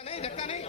धक्का नहीं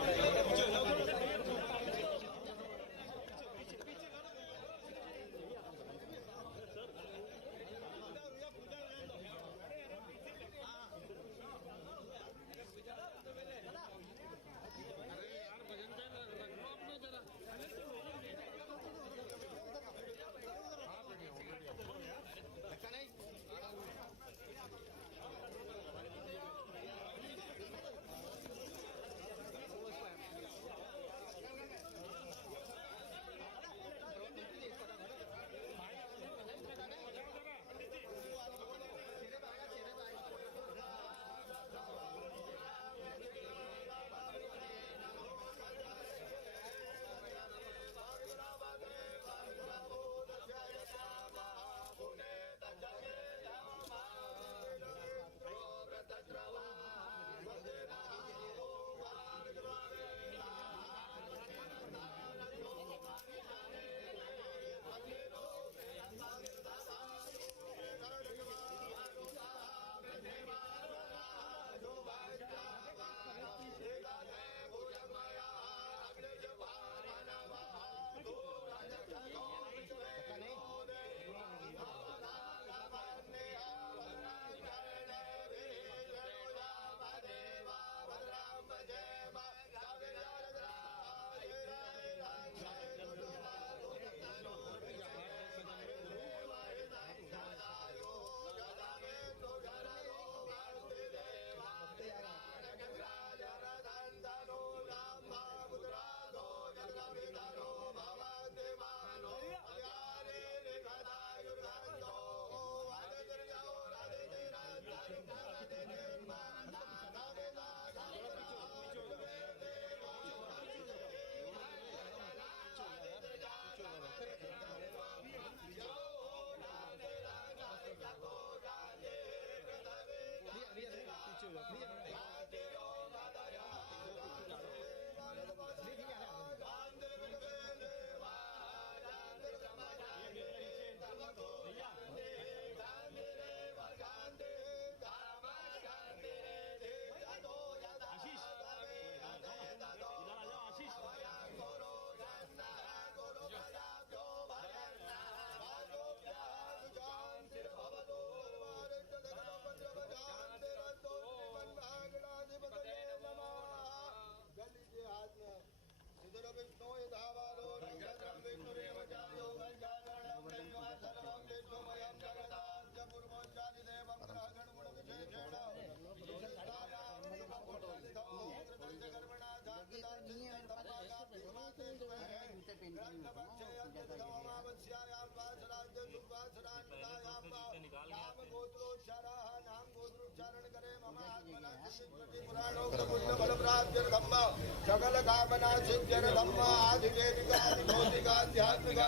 सकल कामना सिद्धिर धम्म आधिदेविका भौतिका आध्यात्मिका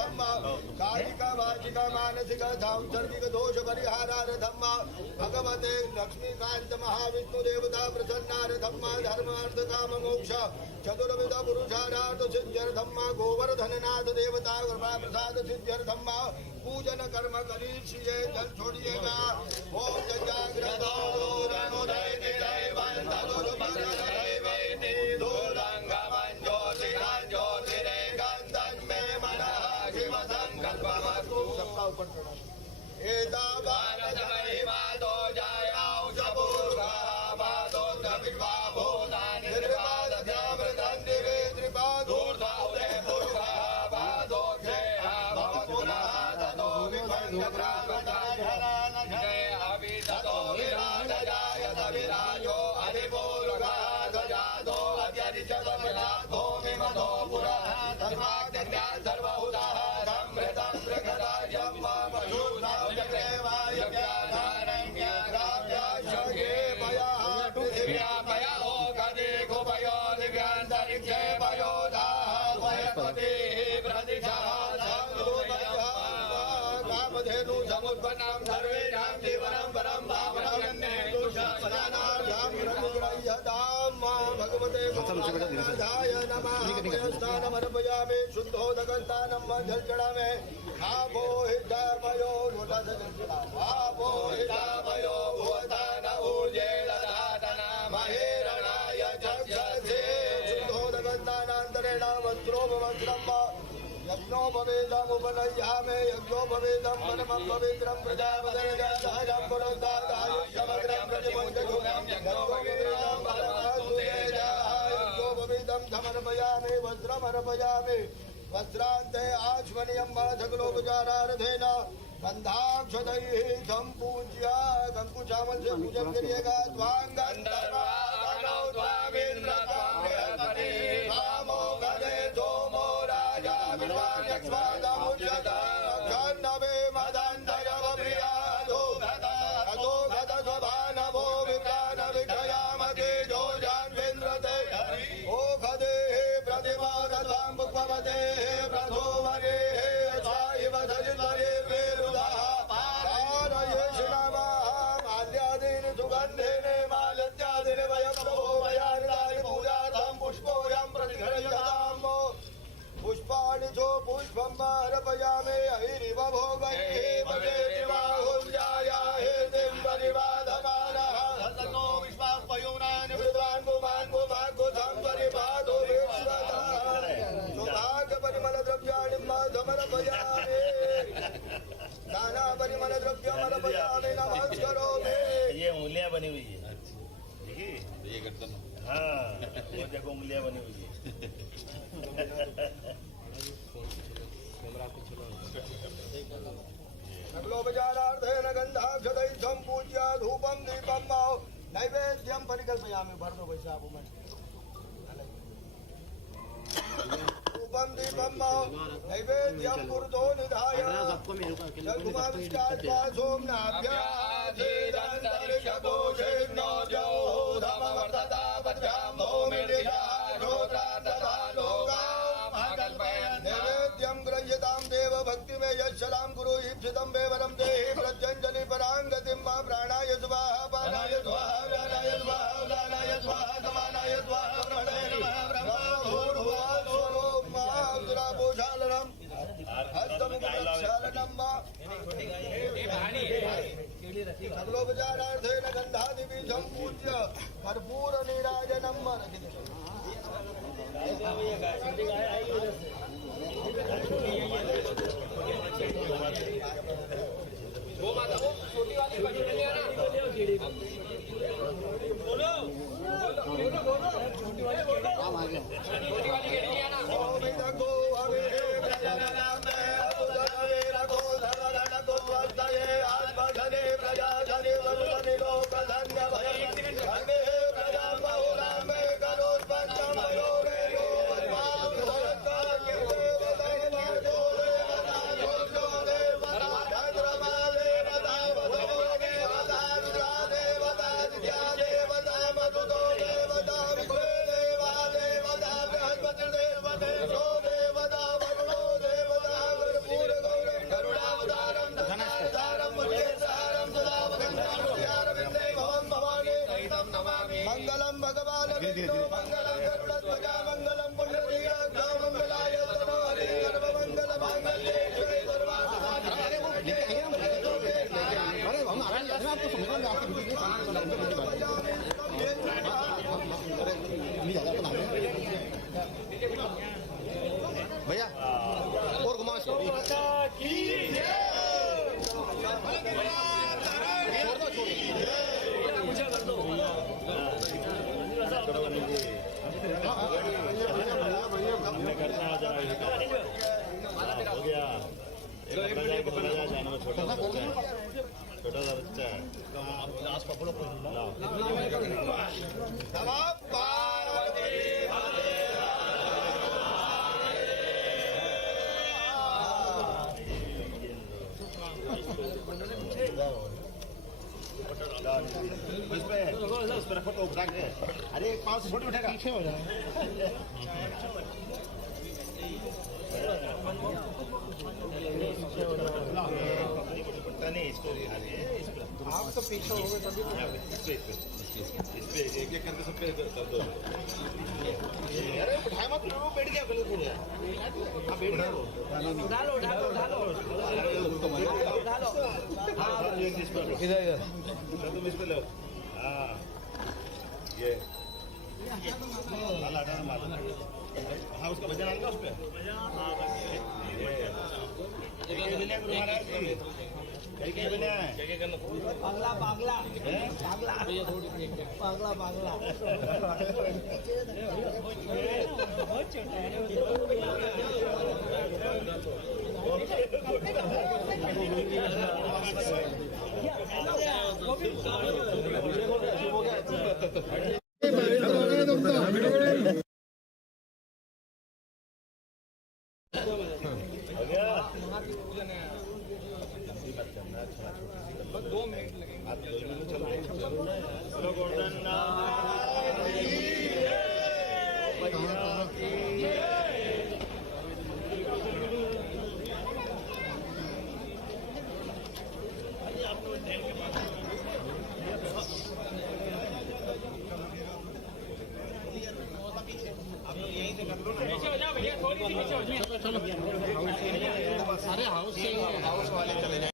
धम्म कायिक वाचिक मानसिक सांसर्गिक दोष परिहारार धम्म भगवते लक्ष्मीकांत महाविष्णु देवता प्रसन्नार धम्म धर्म अर्थ काम मोक्ष चतुर्विध पुरुषारार्थ सिद्धिर धम्म गोवर्धननाथ देवता कृपा प्रसाद सिद्धिर धम्म पूजन कर्म करीषिए जल छोड़िएगा ओम जागृत सबका ऊपर भगवते नमः शुद्धोदकस्नानम जल चढ़ावे आपो हितामयो आपो हितामयो भूतान ऊर्जे दधातना महेरण यज्ञो भवेदमुपनय्यामे यज्ञो भवेदं परमं पवित्रं प्रजापतिर्जातं पुरुषादायुष्यमग्रं प्रतिमुञ्चघुरं यज्ञो भवेदं परमसुतेजाय यज्ञो भवेदं समर्पयामि वस्त्रमर्पयामि वस्त्रान्ते आचमनीयं सकलोपचारार्थेन गन्धाक्षतैः सम्पूज्य कंकुचामल से पूजन करिएगा। पुष्पाणिजो पुष्पं अर्पयामि हरिव भोगैः भवेद्वाहुल्यायाहे दिव्यनिवाधमानः तन्नो विश्वापयोनानि विद्वान् गुमान् गुमागुधं परिपादो विश्वतः सुभागपरिमलद्रव्याणि समर्पयामि नाना परिमलद्रव्यमर्पयामि नमस्करोमि। ये उंगलियां बनी हुई है। ये करता हूँ। हाँ, वो देखो उंगलियां बनी हुई है। सकलोपचारार्थेन गन्धाक्षतैः सम्पूज्य धूपं दीपं नैवेद्यं परिकल्पयामि। भर दो पैसा आप में धूपं दीपं नैवेद्यं पुरतो निधाय जगुमाविष्टात्वा सोमनाभ्याधेदन्तरिक्षकोशेर्नो जौधमवर्तता पद्भ्यां भूमिरिषा नैवेद्यं गृह्यतां देव भक्ति में यशलां गुरु ईप्सितं वेवरं देहि प्रत्यञ्जलि पराङ्गतिं मा प्राणाय स्वाहा पानाय स्वाहा व्यानाय स्वाहा उदानाय स्वाहा समानाय स्वाहा प्रणय नमः ब्रह्मभूर्भुवस्वरो महासुरापोषालनम् हस्तमुखप्रक्षालनं मा सकलोपचारार्थेन गन्धादिभिः सम्पूज्य कर्पूरनीराजनं वो माता वो छोटी वाली बच्ची नहीं आना बोलो बोलो बोलो छोटी वाली बोलो छोटी वाली के नहीं आना ओमिदको अवेरे प्रजननामे अबुधवेरको धर्मरणको वस्तये आत्मधने प्रजाधने वरुधने लोकधन्य भये धन्ये प्रजा बहुलाम्बे करोत्पन्नं वयोरे यो वद्मां भवत्कार्ये देवता देवता मंगलम भगवान विष्णु मंगलम गरुड़ध्वजा मंगलम पुंडरीकाक्ष मंगलाय तनो हरि सर्व मंगल मांगल्ये शिवे सर्वार्थसाधिके अरे हम आ रहे हैं आपको समझाएंगे आपके भैया और घुमाओ इसको हो गया छोटा सा बच्चा इस पर फोटो उठा के अरे एक पाँव से फोटो उठेगा पीछे हो जाए नहीं इसको आप तो पीछे हो गए तभी इस पे एक एक करके सब पे कर दो। अरे उठाए मत लो बैठ गया गलत हो गया हाँ बैठ गया उठा लो उठा लो उठा लो उठा लो हाँ इधर इधर तुम इस पे लो हाँ ये माला हटाना माला हाँ उसका वजन आएगा उस पे पागला पागला पागला पागला पागला बहुत छोटा है अरे हाउस वाले चले जाए।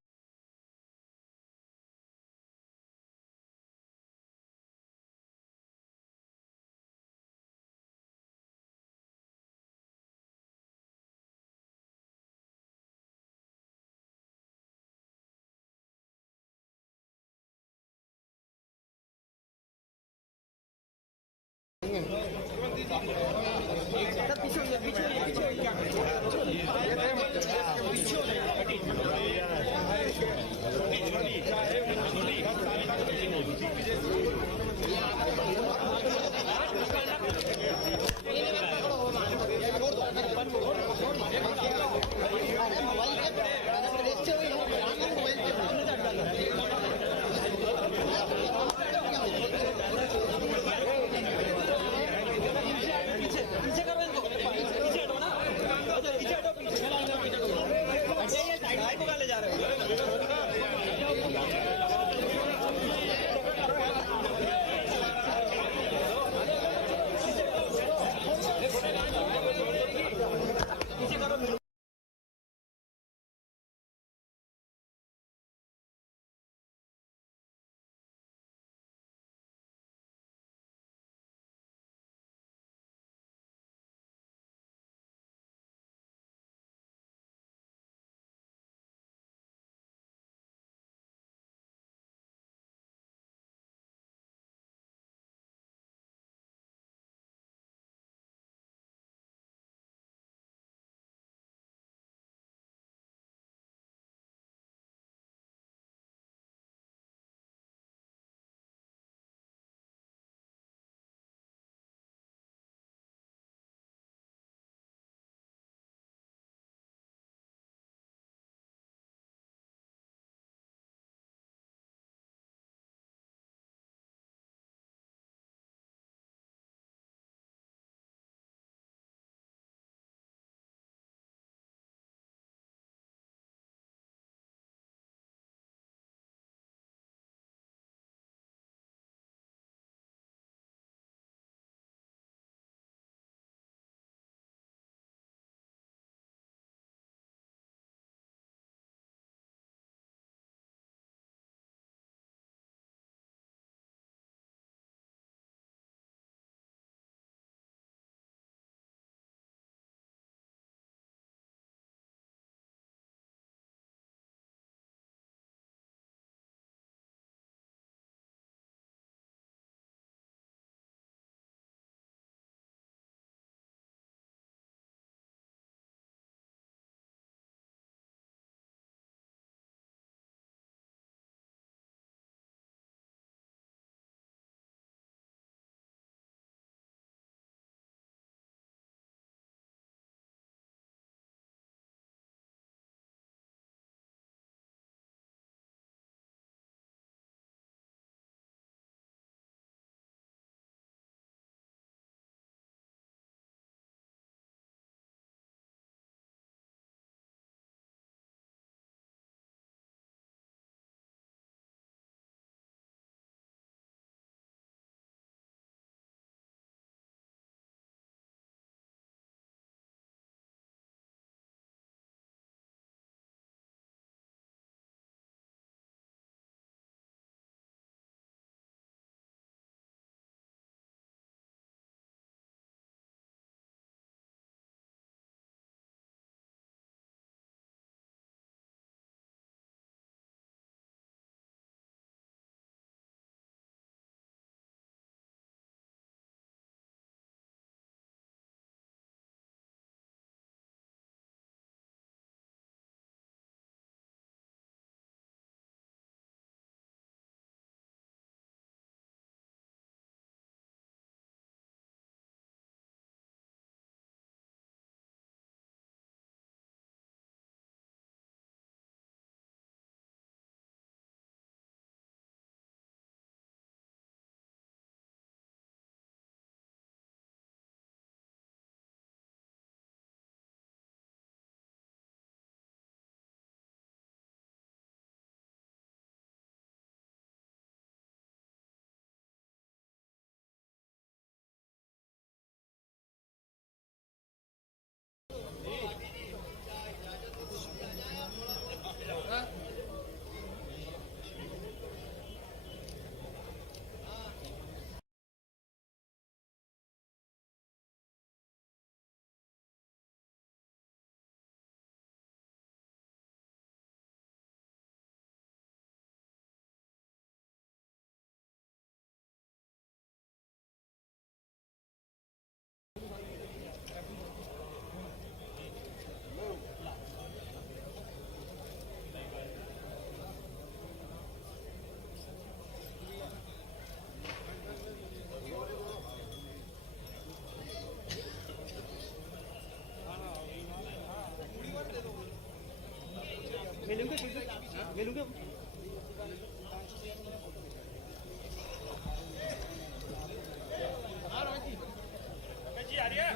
जी आ रही है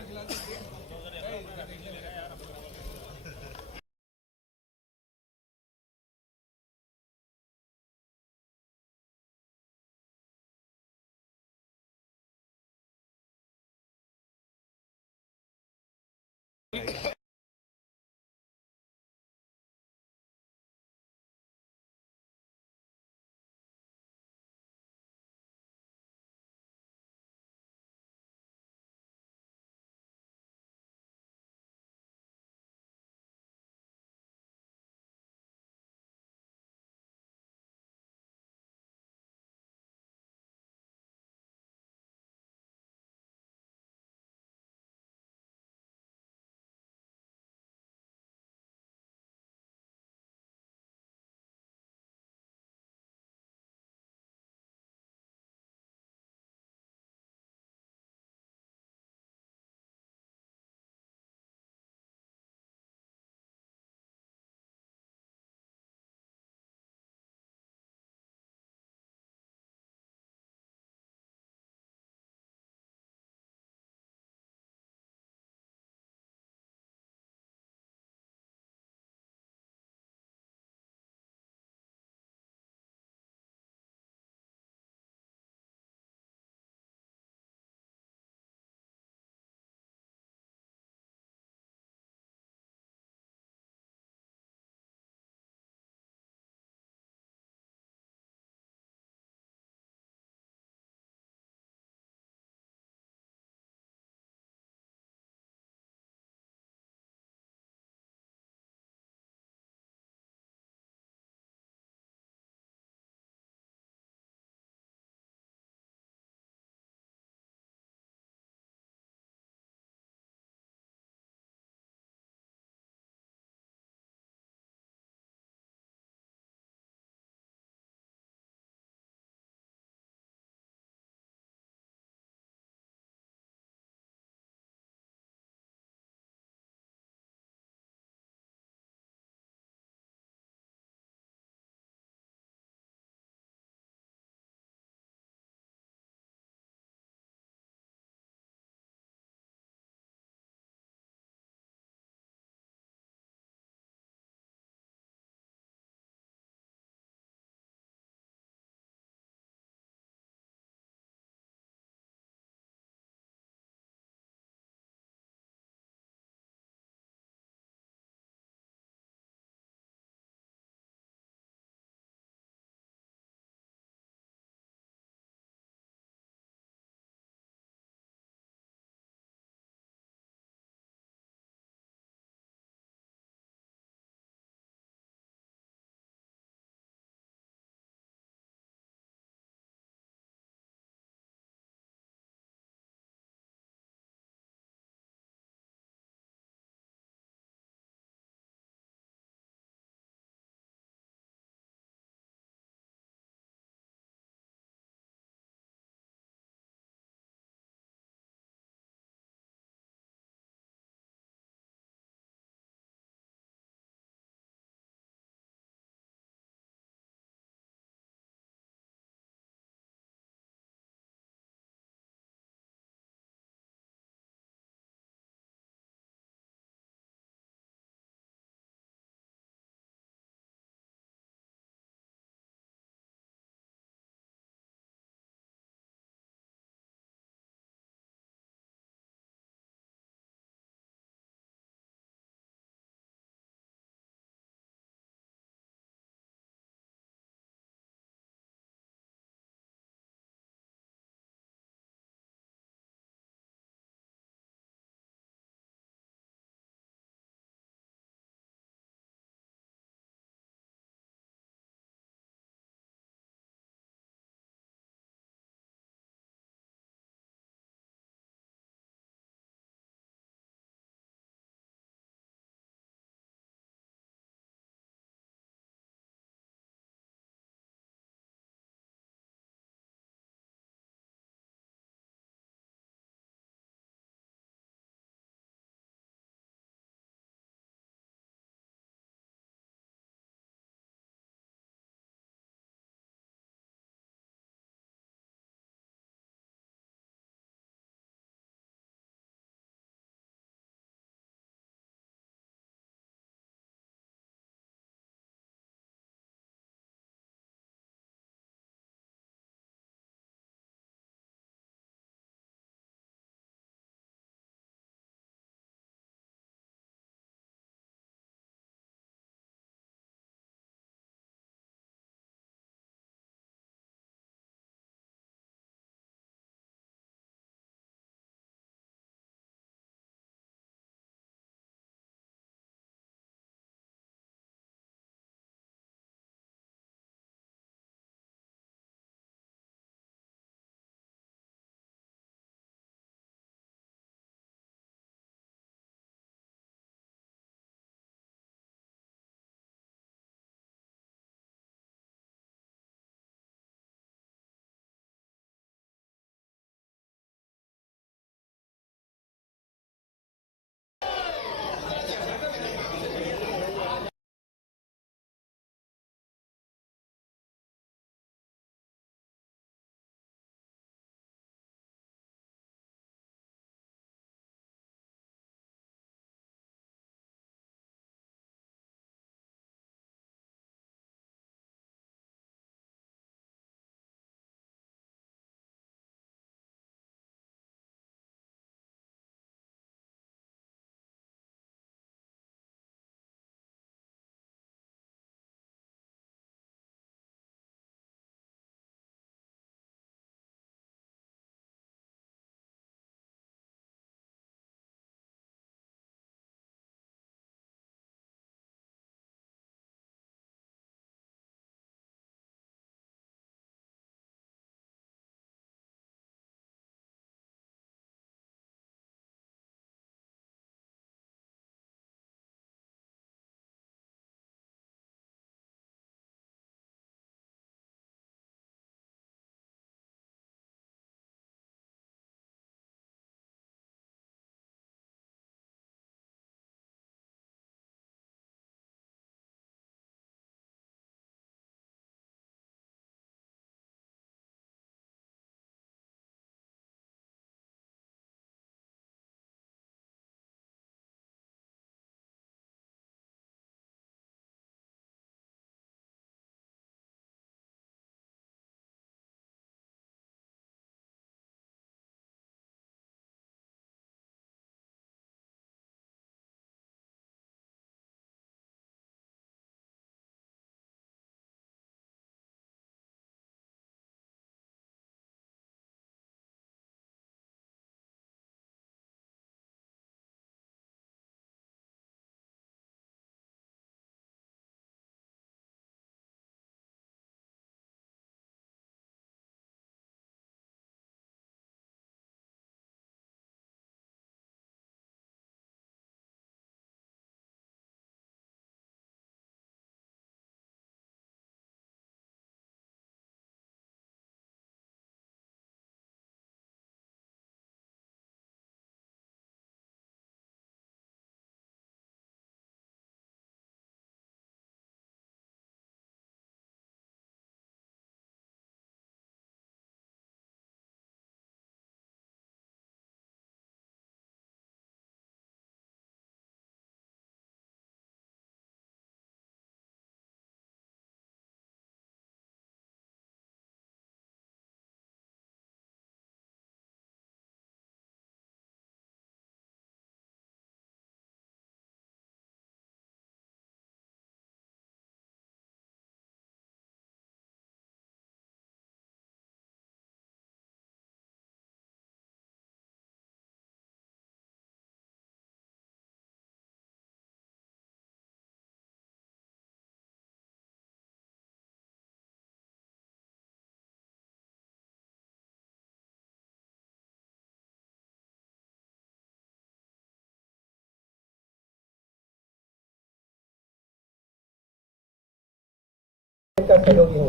का सहयोगी हूँ।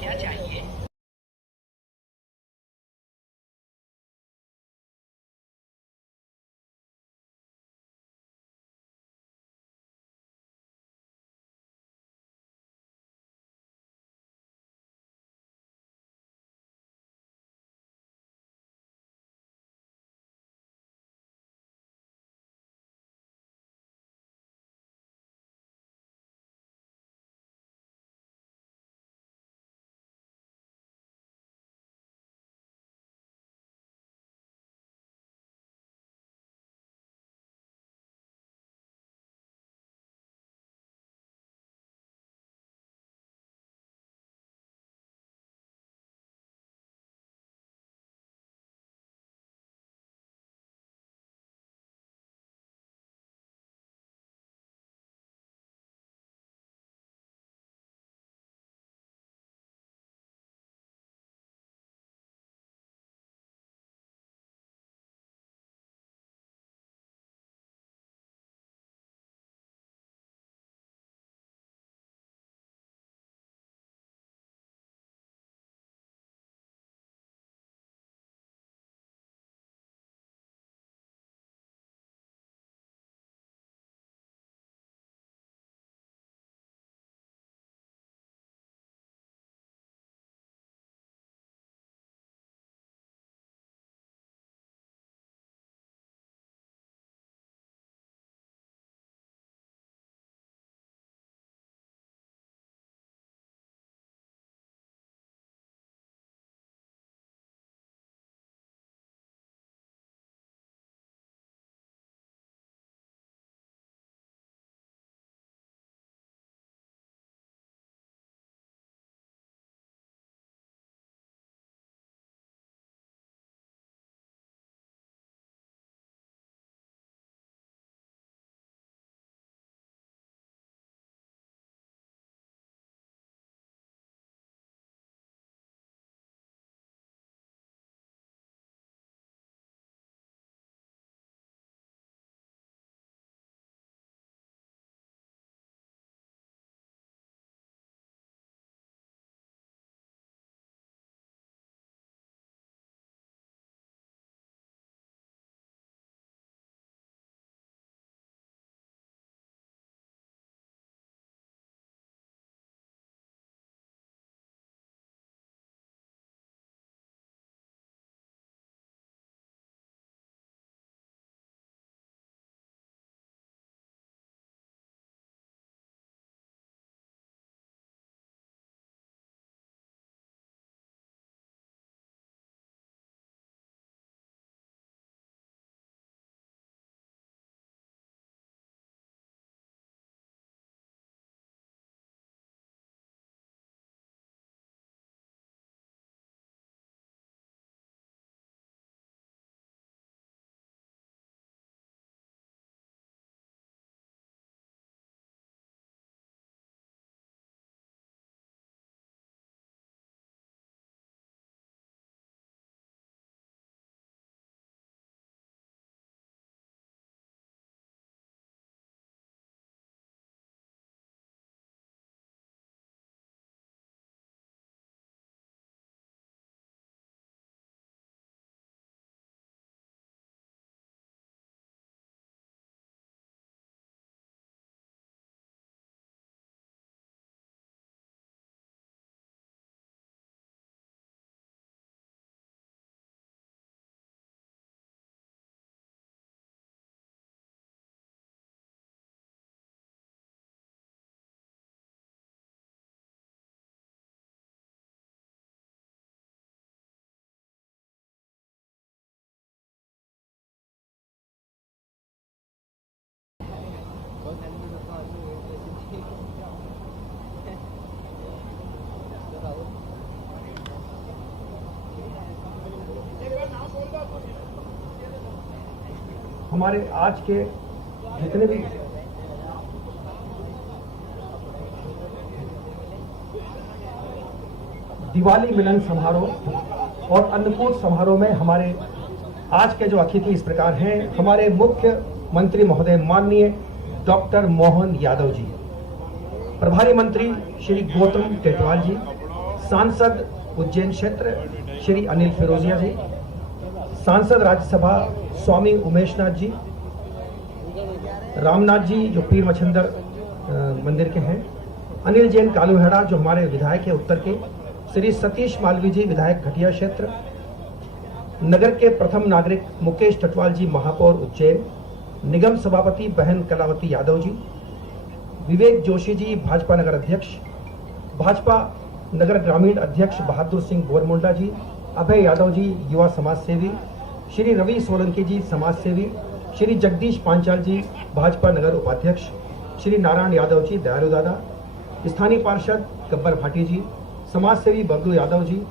क्या चाहिए? हमारे आज के जितने भी दिवाली मिलन समारोह और अन्नकूट समारोह में हमारे आज के जो अतिथि इस प्रकार हैं। हमारे मुख्य मंत्री महोदय माननीय डॉक्टर मोहन यादव जी, प्रभारी मंत्री श्री गौतम टेटवाल जी, सांसद उज्जैन क्षेत्र श्री अनिल फिरोजिया जी, सांसद राज्यसभा स्वामी उमेश नाथ जी, रामनाथ जी जो पीर मछंदर मंदिर के हैं, अनिल जैन कालूहेड़ा जो हमारे विधायक है उत्तर के, श्री सतीश मालवी जी विधायक घटिया क्षेत्र, नगर के प्रथम नागरिक मुकेश टटवाल जी महापौर उज्जैन, निगम सभापति बहन कलावती यादव जी, विवेक जोशी जी भाजपा नगर अध्यक्ष, भाजपा नगर ग्रामीण अध्यक्ष बहादुर सिंह बोरमुंडा जी, अभय यादव जी युवा समाज सेवी, श्री रवि सोलंकी जी समाज सेवी, श्री जगदीश पांचाल जी भाजपा नगर उपाध्यक्ष, श्री नारायण यादव जी दयालु दादा, स्थानीय पार्षद गब्बर भाटी जी, समाज सेवी बबलू यादव जी,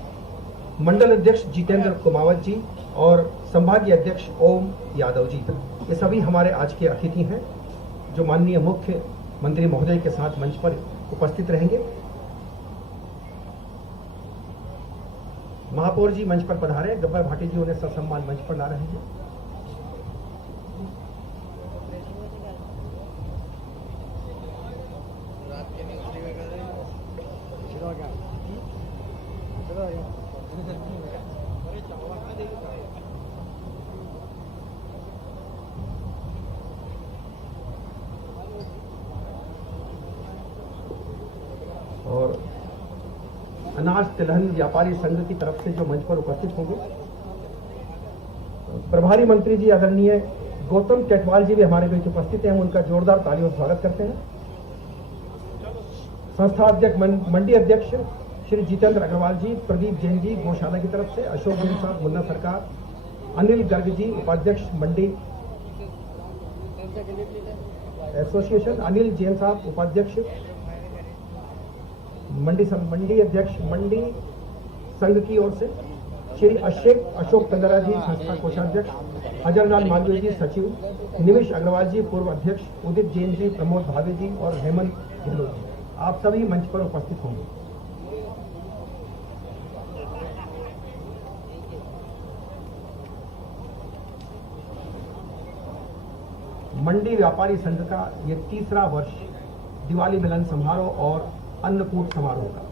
मंडल अध्यक्ष जितेंद्र कुमावत जी और संभागीय अध्यक्ष ओम यादव जी, ये सभी हमारे आज के अतिथि हैं जो माननीय मुख्य मंत्री महोदय के साथ मंच पर उपस्थित रहेंगे। महापौर जी मंच पर पधारे, गब्बर भाटी जी उन्हें ससम्मान मंच पर ला रहे हैं। और अनाज तिलहन व्यापारी संघ की तरफ से जो मंच पर उपस्थित होंगे, प्रभारी मंत्री जी आदरणीय गौतम टेटवाल जी भी हमारे बीच उपस्थित हैं, हम उनका जोरदार तालियों से स्वागत करते हैं। संस्था अध्यक्ष मंडी अध्यक्ष श्री जितेंद्र अग्रवाल जी, प्रदीप जैन जी गौशाला की तरफ से, अशोक जैन साहब मुन्ना सरकार, अनिल गर्ग जी उपाध्यक्ष मंडी एसोसिएशन, अनिल जैन साहब उपाध्यक्ष मंडी अध्यक्ष मंडी संघ की ओर से, श्री अशोक तंगरा जी संस्था कोषाध्यक्ष, अजरलाल मालवीय जी सचिव, निमिष अग्रवाल जी पूर्व अध्यक्ष, उदित जैन जी, प्रमोद भावे जी और हेमंत गहलोत जी, आप सभी मंच पर उपस्थित होंगे। मंडी व्यापारी संघ का ये तीसरा वर्ष दिवाली मिलन समारोह और अन्नकूट समारोह का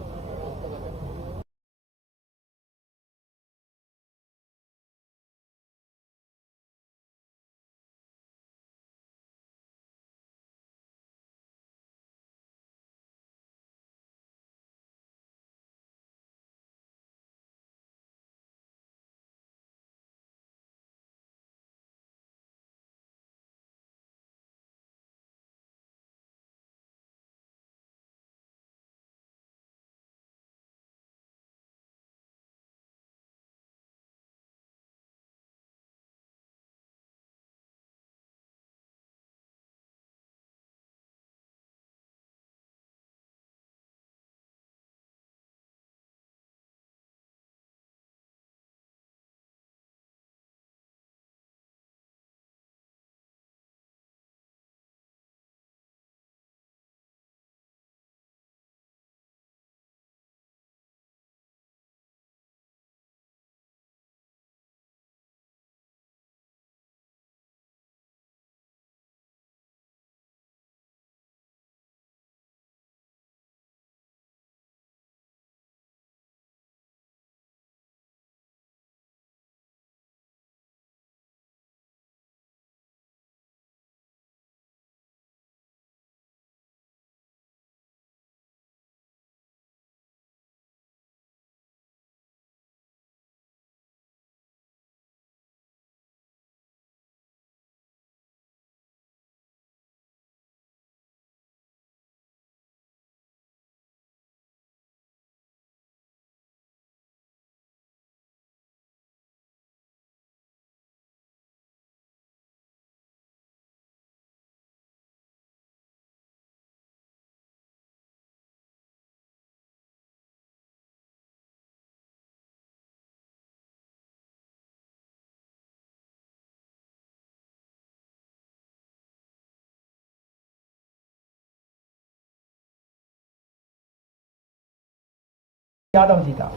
यादव जी का,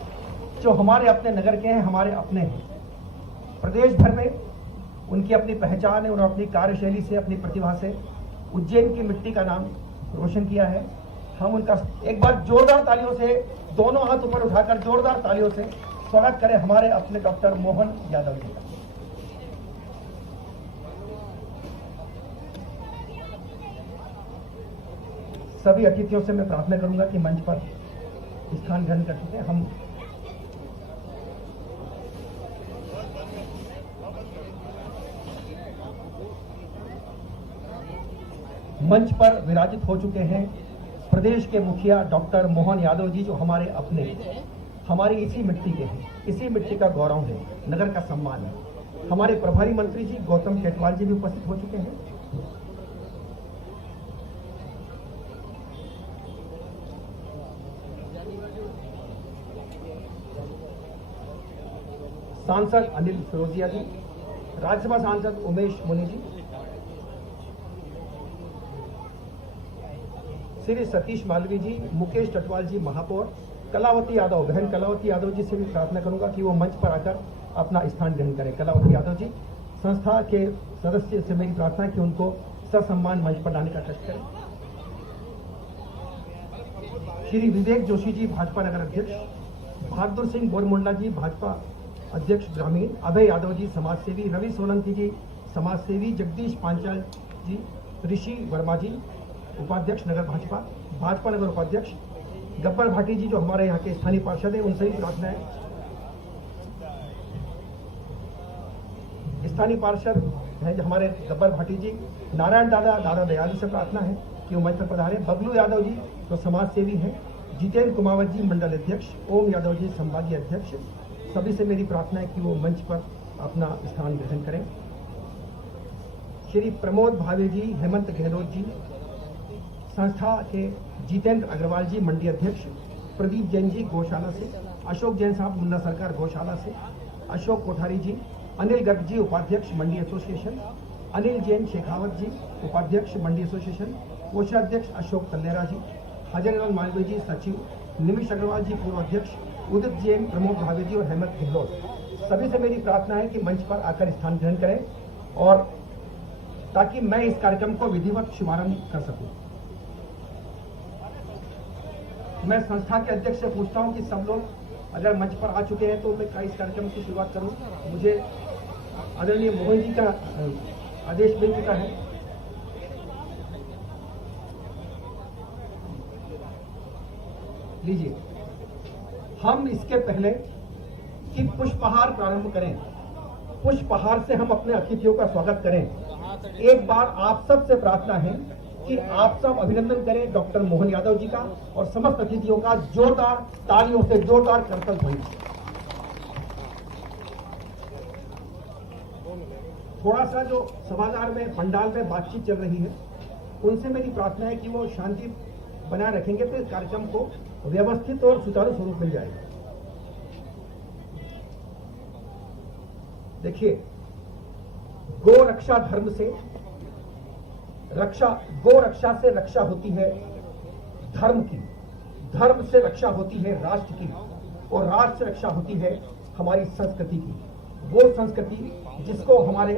जो हमारे अपने नगर के हैं, हमारे अपने हैं। प्रदेश भर में उनकी अपनी पहचान है, उन्होंने अपनी कार्यशैली से, अपनी प्रतिभा से उज्जैन की मिट्टी का नाम रोशन किया है। हम उनका एक बार जोरदार तालियों से, दोनों हाथ ऊपर उठाकर जोरदार तालियों से स्वागत करें हमारे अपने डॉक्टर मोहन यादव जी का। सभी अतिथियों से मैं प्रार्थना करूंगा कि मंच पर स्थान ग्रहण कर चुके हैं। हम मंच पर विराजित हो चुके हैं प्रदेश के मुखिया डॉक्टर मोहन यादव जी, जो हमारे अपने, हमारी इसी मिट्टी के हैं, इसी मिट्टी का गौरव है, नगर का सम्मान है। हमारे प्रभारी मंत्री जी गौतम टेटवाल जी भी उपस्थित हो चुके हैं। सांसद अनिल फिरोजिया जी, राज्यसभा सांसद उमेश मुनि जी, श्री सतीश मालवी जी, मुकेश टटवाल जी महापौर, कलावती यादव, बहन कलावती यादव जी से भी प्रार्थना करूंगा कि वो मंच पर आकर अपना स्थान ग्रहण करें। कलावती यादव जी, संस्था के सदस्य से मेरी प्रार्थना है कि उनको ससम्मान मंच पर लाने का कष्ट करें। श्री विवेक जोशी जी, भाजपा नगर अध्यक्ष, बहादुर सिंह बोरमुंडा जी, भाजपा अध्यक्ष ग्रामीण, अभय यादव जी समाजसेवी, रवि सोलंकी जी समाजसेवी, जगदीश पांचाल जी, ऋषि वर्मा जी उपाध्यक्ष नगर भाजपा, भाजपा नगर उपाध्यक्ष, गब्बर भाटी जी जो हमारे यहाँ के स्थानीय पार्षद हैं, उनसे भी प्रार्थना है। स्थानीय पार्षद हैं जो हमारे गब्बर भाटी जी, नारायण दादा दयाल से प्रार्थना है कि वो मंच पर पधारे। बबलू यादव जी जो समाज सेवी हैं, जितेंद्र कुमावत जी मंडल अध्यक्ष, ओम यादव जी संभागीय अध्यक्ष, सभी से मेरी प्रार्थना है कि वो मंच पर अपना स्थान ग्रहण करें। श्री प्रमोद भावे जी, हेमंत गहलोत जी, संस्था के जितेंद्र अग्रवाल जी मंडी अध्यक्ष, प्रदीप जैन जी गौशाला से, अशोक जैन साहब मुन्ना सरकार गौशाला से, अशोक कोठारी जी, अनिल गर्ग जी उपाध्यक्ष मंडी एसोसिएशन, अनिल जैन शेखावत जी उपाध्यक्ष मंडी एसोसिएशन, कोषाध्यक्ष अशोक तल्लेरा जी, हजरलाल मालवीय जी सचिव, निमिष अग्रवाल जी पूर्व अध्यक्ष, उदित जैन, प्रमोद भावे जी और हेमंत गहलोत, सभी से मेरी प्रार्थना है कि मंच पर आकर स्थान ग्रहण करें और ताकि मैं इस कार्यक्रम को विधिवत शुभारंभ कर सकूं। मैं संस्था के अध्यक्ष से पूछता हूं कि सब लोग अगर मंच पर आ चुके हैं तो मैं इस कार्यक्रम की शुरुआत करूं। मुझे आदरणीय मोहन जी का आदेश मिल चुका है। लीजिए, हम इसके पहले कि पुष्पहार प्रारंभ करें, पुष्पहार से हम अपने अतिथियों का स्वागत करें, एक बार आप सब से प्रार्थना है कि आप सब अभिनंदन करें डॉक्टर मोहन यादव जी का और समस्त अतिथियों का जोरदार तालियों से, जोरदार करतल ध्वनि। थोड़ा सा जो सभागार में, पंडाल में बातचीत चल रही है, उनसे मेरी प्रार्थना है कि वो शांति बनाए रखेंगे तो इस कार्यक्रम को व्यवस्थित और सुचारू स्वरूप मिल जाएगा। देखिए, गो रक्षा धर्म से रक्षा, गो रक्षा से रक्षा होती है धर्म की, धर्म से रक्षा होती है राष्ट्र की, और राष्ट्र से रक्षा होती है हमारी संस्कृति की। वो संस्कृति जिसको हमारे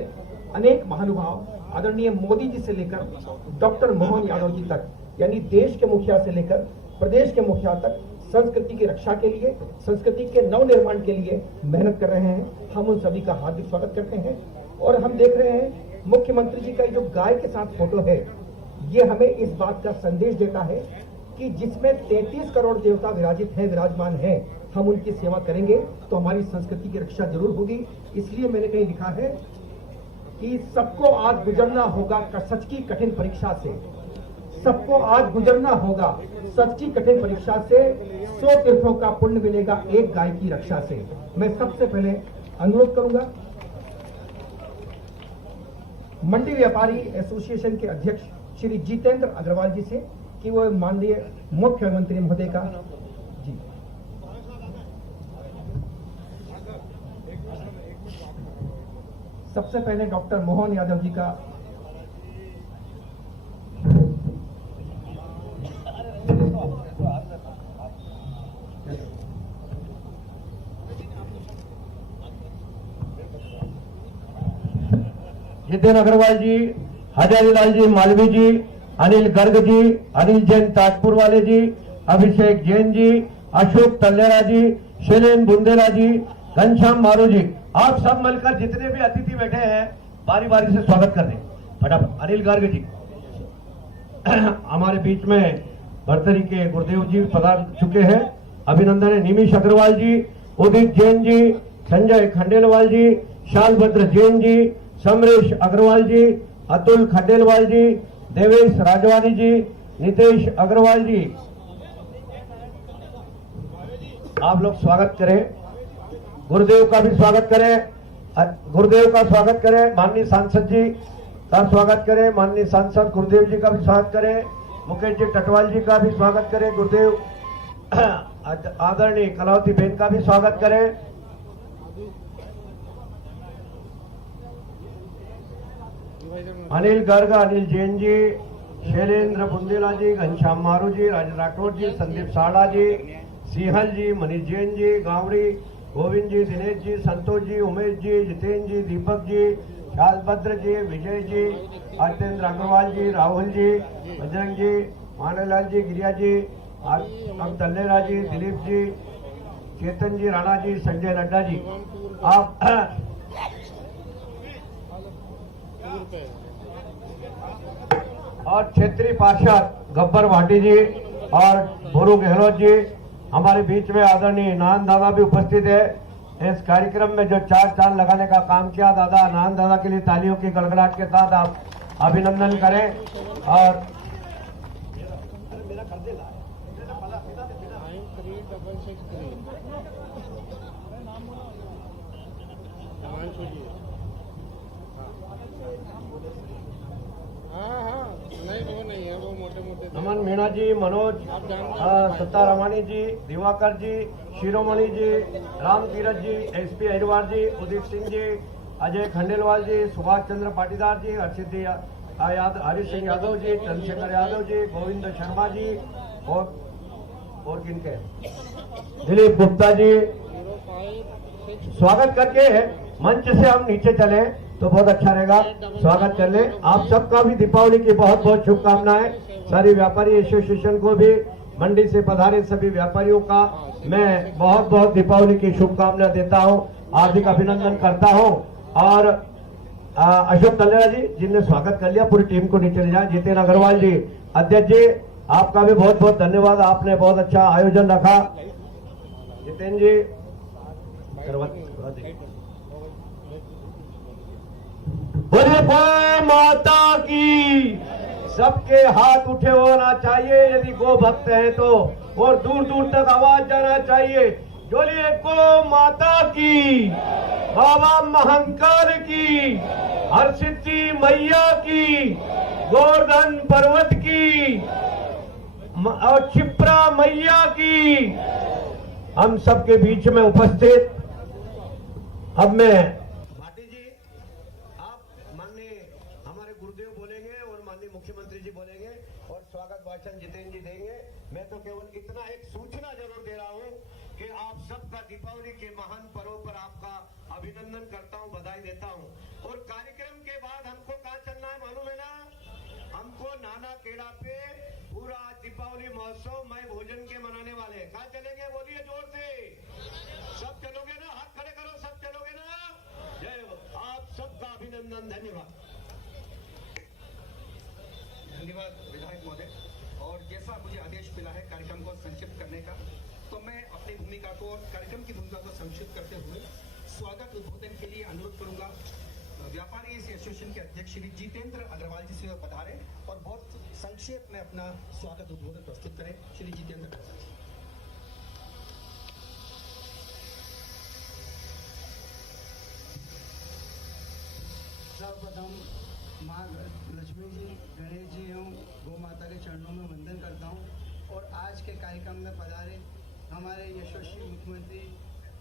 अनेक महानुभाव आदरणीय मोदी जी से लेकर डॉक्टर मोहन यादव जी तक, यानी देश के मुखिया से लेकर प्रदेश के मुखिया तक संस्कृति की रक्षा के लिए, संस्कृति के नवनिर्माण के लिए मेहनत कर रहे हैं। हम उन सभी का हार्दिक स्वागत करते हैं। और हम देख रहे हैं मुख्यमंत्री जी का जो गाय के साथ फोटो है, ये हमें इस बात का संदेश देता है कि जिसमें 33 करोड़ देवता विराजित हैं, विराजमान हैं, हम उनकी सेवा करेंगे तो हमारी संस्कृति की रक्षा जरूर होगी। इसलिए मैंने कहीं लिखा है कि सबको आज गुजरना होगा सच की कठिन परीक्षा से, सबको आज गुजरना होगा सच की कठिन परीक्षा से, 100 तीर्थों का पुण्य मिलेगा एक गाय की रक्षा से। मैं सबसे पहले अनुरोध करूंगा मंडी व्यापारी एसोसिएशन के अध्यक्ष श्री जितेंद्र अग्रवाल जी से कि वो माननीय मुख्यमंत्री महोदय का जी सबसे पहले डॉक्टर मोहन यादव जी का जितेन अग्रवाल जी, हजारीलाल जी मालवी जी, अनिल गर्ग जी, अनिल जैन ताजपुर वाले जी, अभिषेक जैन जी, अशोक तल्लेरा जी, शैलेन बुंदेला जी, घनश्याम मारू जी, आप सब मिलकर जितने भी अतिथि बैठे हैं बारी बारी से स्वागत कर दें फटाफट। अनिल गर्ग जी हमारे बीच में भरतरी के गुरुदेव जी पधार चुके हैं, अभिनंदन है। निमिष अग्रवाल जी, उदित जैन जी, संजय खंडेलवाल जी, शालभद्र जैन जी, समरेश अग्रवाल जी, अतुल खंडेलवाल जी, देवेश राजवानी जी, नितेश अग्रवाल जी, आप लोग स्वागत करें। गुरुदेव का भी स्वागत करें, गुरुदेव का स्वागत करें। माननीय सांसद जी का स्वागत करें, माननीय सांसद गुरुदेव जी का भी स्वागत करें। मुकेश जी टटवाल जी का भी स्वागत करें। गुरुदेव आदरणीय कलावती बहन का भी स्वागत करें। अनिल गर्ग, अनिल जैन जी, शैलेंद्र बुंदेला जी, घनश्याम मारू जी, राज राठौर जी, संदीप साड़ा जी, सिंहल जी, मनीष जैन जी, गावड़ी, गोविंद जी, दिनेश जी, संतोष जी, उमेश जी, जितेंद्र जी, दीपक जी, शालभद्र जी, विजय जी, अत्येंद्र अग्रवाल जी, राहुल जी, बजरंग जी, मानलाल जी, गिरिया जी, तल्लेरा जी, दिलीप जी, चेतन जी, राणा जी, संजय नड्डा जी, आप और क्षेत्रीय पार्षद गब्बर भाटी जी और भोरू गहलोत जी हमारे बीच में, आदरणीय नान दादा भी उपस्थित है। इस कार्यक्रम में जो चार चांद लगाने का काम किया, दादा नान दादा के लिए तालियों की गड़गड़ाहट के साथ आप अभिनंदन करें। और अमन मीणा जी, मनोज सत्तारामानी जी, दिवाकर जी, शिरोमणि जी, राम तीरथ जी, एसपी अहिरवार जी, उदित सिंह जी, अजय खंडेलवाल जी, सुभाष चंद्र पाटीदार जी, हर्षित हरि सिंह यादव जी, चंद्रशेखर यादव जी, गोविंद शर्मा जी और किनके दिलीप गुप्ता जी, स्वागत करके मंच से हम नीचे चले तो बहुत अच्छा रहेगा। स्वागत कर ले। आप सबका भी दीपावली की बहुत बहुत शुभकामनाएं। सारी व्यापारी एसोसिएशन को भी, मंडी से पधारे सभी व्यापारियों का मैं बहुत बहुत दीपावली की शुभकामनाएं देता हूं, हार्दिक अभिनंदन करता हूं। और अशोक तल्लेरा जी जिनने स्वागत कर लिया, पूरी टीम को नीचे ले जाए। जितेन अग्रवाल जी, अध्यक्ष जी, आपका भी बहुत बहुत धन्यवाद, आपने बहुत अच्छा आयोजन रखा। जितेन जी बोले माता की, सबके हाथ उठे होना चाहिए यदि गो भक्त है तो, और दूर दूर तक आवाज जाना चाहिए। बोलिए गो माता की, बाबा महंकाल की, हरसिद्धि मैया की, गोवर्धन पर्वत की और क्षिप्रा मैया की, हम सबके बीच में उपस्थित। अब मैं भाटी जी, आप माननीय हमारे गुरुदेव बोलेंगे और माननीय मुख्यमंत्री जी बोलेंगे और स्वागत भाषण जितेंद्र जी देंगे। मैं तो केवल इतना एक सूचना जरूर दे रहा हूं कि आप सबका दीपावली के महान पर्व पर आपका अभिनंदन करता हूं, बधाई देता हूं। और कार्यक्रम के बाद हमको कहाँ चलना है मालूम है ना? हमको नाना केड़ा पे पूरा दीपावली महोत्सव मय भोजन के मनाने वाले हैं। कहाँ चलेंगे बोलिए जोर से, सब चलोगे ना? हाथ खड़े करो, सब चलोगे ना? जय हो। आप सबका अभिनंदन, धन्यवाद। धन्यवाद विधायक महोदय। और जैसा मुझे आदेश मिला है कार्यक्रम को संक्षिप्त करने का, तो मैं अपनी भूमिका को, कार्यक्रम की भूमिका को संक्षिप्त करते हुए स्वागत उद्बोधन के लिए अनुरोध करूंगा व्यापारी एसोसिएशन के अध्यक्ष श्री जितेंद्र अग्रवाल जी से पधारे और बहुत संक्षेप में अपना स्वागत उद्बोधन प्रस्तुत करें। श्री जितेंद्र अग्रवाल। सर्वप्रथम माँ लक्ष्मी जी, गणेश जी एवं गौ माता के चरणों में वंदन करता हूँ। और आज के कार्यक्रम में पधारे हमारे यशस्वी मुख्यमंत्री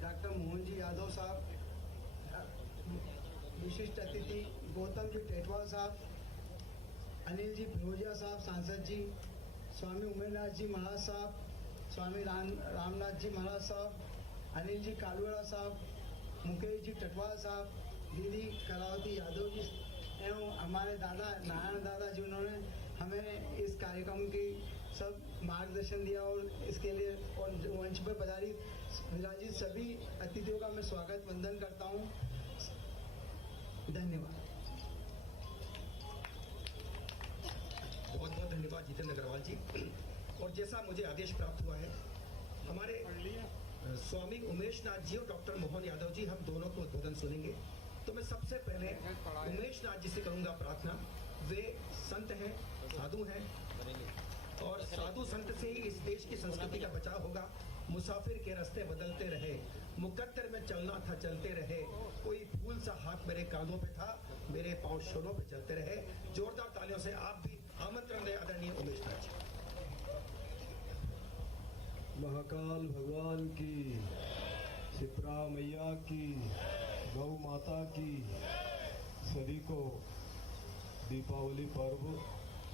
डॉक्टर मोहन जी यादव साहब, विशिष्ट अतिथि गौतम जी टेटवाल साहब, अनिल जी फिरोजिया साहब सांसद जी, स्वामी उमेरनाथ जी महाराज साहब, स्वामी रामनाथ जी महाराज साहब, अनिल जी कालूड़ा साहब, मुकेश जी टटवाल साहब, दीदी कलावती यादव जी हमारे दादा नारायण दादा जी, उन्होंने हमें इस कार्यक्रम की सब मार्गदर्शन दिया और इसके लिए और मंच पर विराजित सभी अतिथियों का मैं स्वागत वंदन करता हूँ। धन्यवाद। बहुत बहुत धन्यवाद जितेंद्र अग्रवाल जी। और जैसा मुझे आदेश प्राप्त हुआ है, हमारे स्वामी उमेश नाथ जी और डॉक्टर मोहन यादव जी, हम दोनों को उद्बोधन सुनेंगे। तो मैं सबसे पहले उमेश नाथ जी से करूंगा प्रार्थना। वे संत हैं, साधु हैं, और साधु संत से ही इस देश की संस्कृति का बचाव होगा। मुसाफिर के रास्ते बदलते रहे, मुकद्दर में चलना था चलते रहे, कोई फूल सा हाथ मेरे कांधों पे था, मेरे पांव शोरों पे चलते रहे। जोरदार तालियों से आप भी आमंत्रण दें आदरणीय उमेश नाथ जी। महाकाल भगवान की, शिप्रा मैया की, गौ माता की, सभी को दीपावली पर्व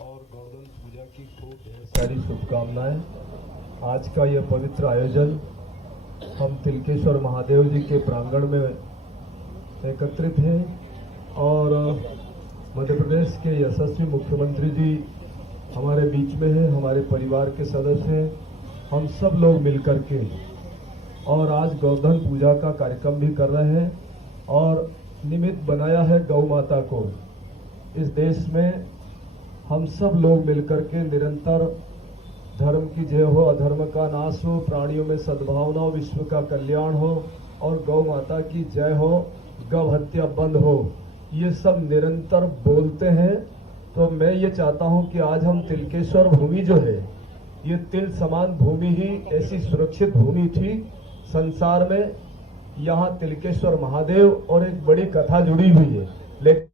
और गोवर्धन पूजा की खूब ढेर सारी शुभकामनाएं। आज का यह पवित्र आयोजन हम तिलकेश्वर महादेव जी के प्रांगण में एकत्रित हैं और मध्य प्रदेश के यशस्वी मुख्यमंत्री जी हमारे बीच में हैं, हमारे परिवार के सदस्य हैं। हम सब लोग मिलकर के और आज गोवर्धन पूजा का कार्यक्रम भी कर रहे हैं और निमित्त बनाया है गौ माता को। इस देश में हम सब लोग मिलकर के निरंतर धर्म की जय हो, अधर्म का नाश हो, प्राणियों में सद्भावना हो, विश्व का कल्याण हो और गौ माता की जय हो, गौ हत्या बंद हो, ये सब निरंतर बोलते हैं। तो मैं ये चाहता हूं कि आज हम तिलकेश्वर भूमि जो है, ये तिल समान भूमि ही ऐसी सुरक्षित भूमि थी संसार में। यहाँ तिलकेश्वर महादेव और एक बड़ी कथा जुड़ी हुई है, लेकिन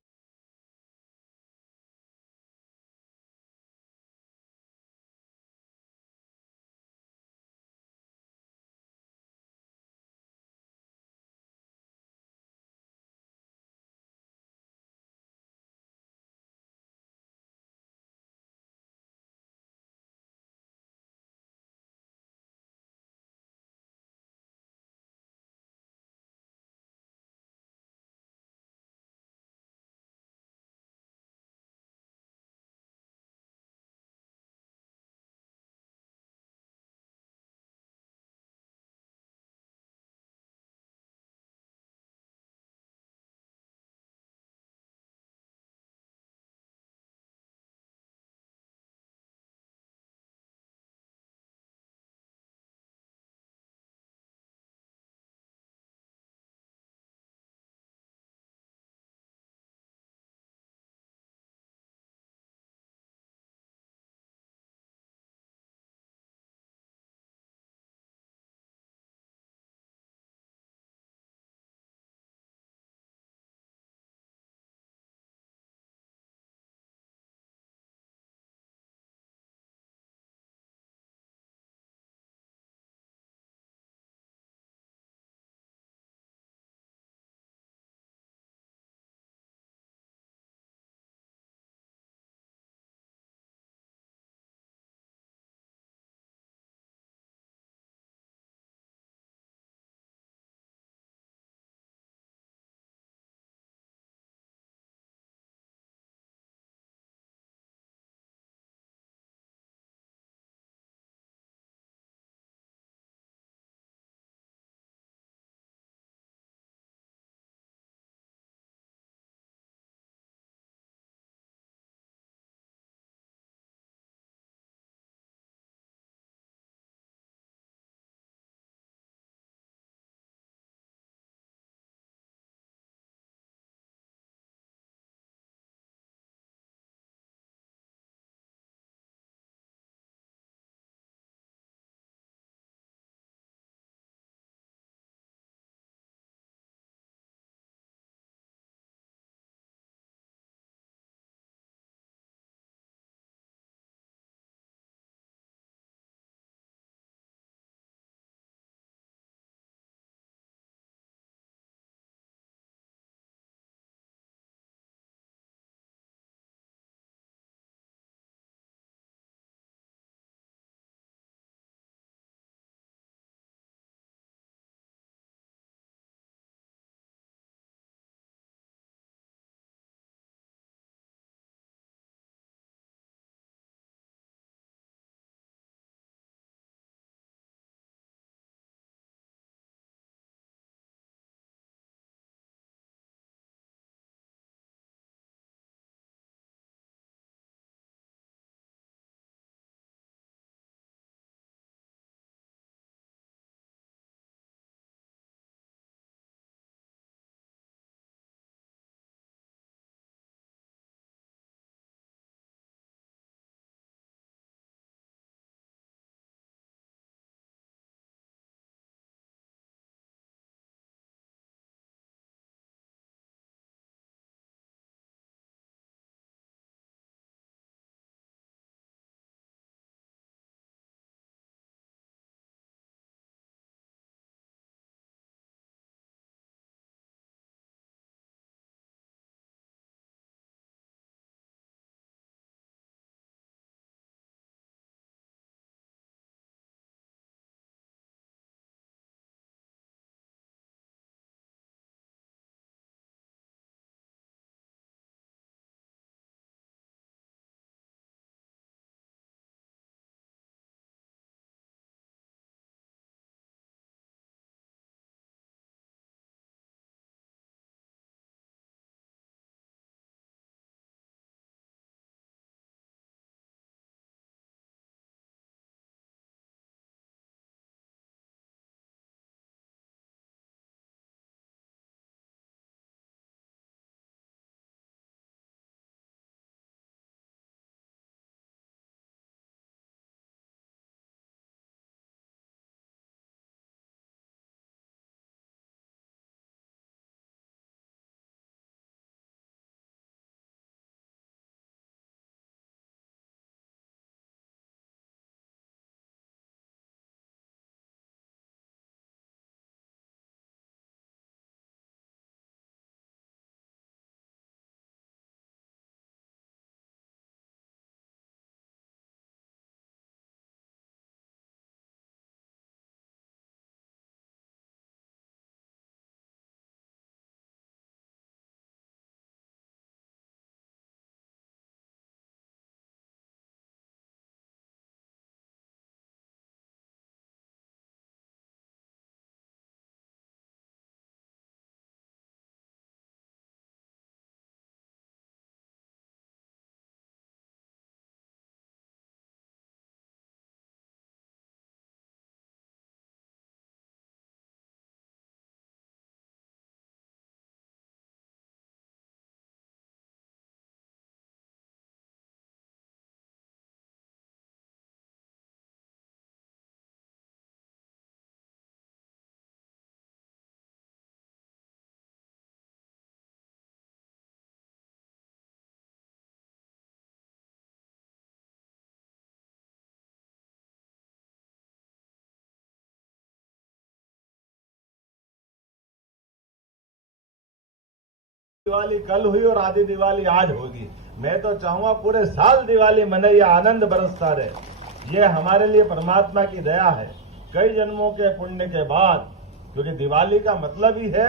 दिवाली कल हुई और आधी दिवाली आज होगी। मैं तो चाहूंगा पूरे साल दिवाली मनाइए, आनंद बरसता रहे। ये हमारे लिए परमात्मा की दया है, कई जन्मों के पुण्य के बाद, क्योंकि दिवाली का मतलब ही है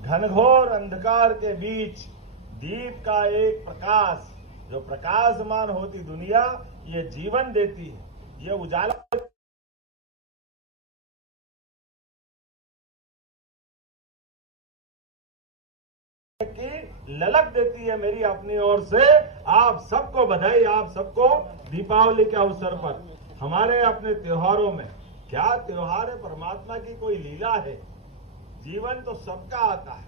घनघोर अंधकार के बीच दीप का एक प्रकाश, जो प्रकाशमान होती दुनिया ये जीवन देती है, ये उजाला की ललक देती है। मेरी अपनी ओर से आप सबको बधाई, आप सबको दीपावली के अवसर पर। हमारे अपने त्योहारों में क्या त्योहार है, परमात्मा की कोई लीला है। जीवन तो सबका आता है,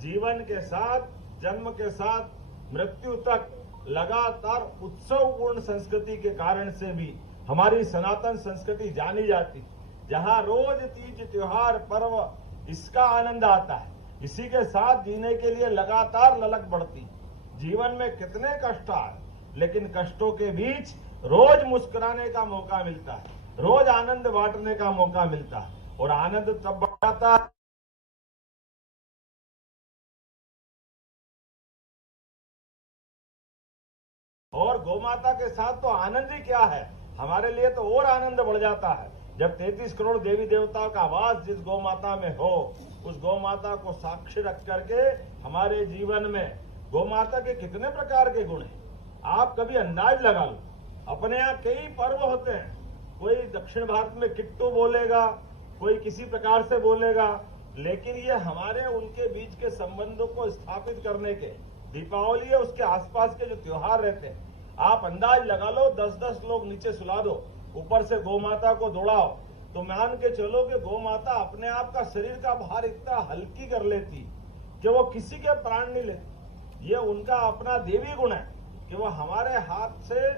जीवन के साथ, जन्म के साथ मृत्यु तक लगातार उत्सवपूर्ण संस्कृति के कारण से भी हमारी सनातन संस्कृति जानी जाती, जहां रोज तीज त्योहार पर्व इसका आनंद आता है। इसी के साथ जीने के लिए लगातार ललक बढ़ती। जीवन में कितने कष्ट आए, लेकिन कष्टों के बीच रोज मुस्कुराने का मौका मिलता है, रोज आनंद बांटने का मौका मिलता है, और आनंद तब बढ़ता है और गौमाता के साथ तो आनंद ही क्या है, हमारे लिए तो और आनंद बढ़ जाता है जब 33 करोड़ देवी देवताओं का वास जिस गौमाता में हो, उस गौमाता को साक्षी रख करके हमारे जीवन में गौमाता के कितने प्रकार के गुण हैं। आप कभी अंदाज लगा लो, अपने यहाँ कई पर्व होते हैं, कोई दक्षिण भारत में किट्टू बोलेगा, कोई किसी प्रकार से बोलेगा, लेकिन ये हमारे उनके बीच के संबंधों को स्थापित करने के दीपावली है, उसके आसपास के जो त्योहार रहते हैं, आप अंदाज लगा लो, 10-10 लोग नीचे सुला दो, ऊपर से गौमाता को दौड़ाओ, तो मान के चलो कि गौमाता अपने आप का शरीर का भार इतना हल्की कर लेती कि वो किसी के प्राण नहीं लेती। ये उनका अपना देवी गुण है कि वो हमारे हाथ से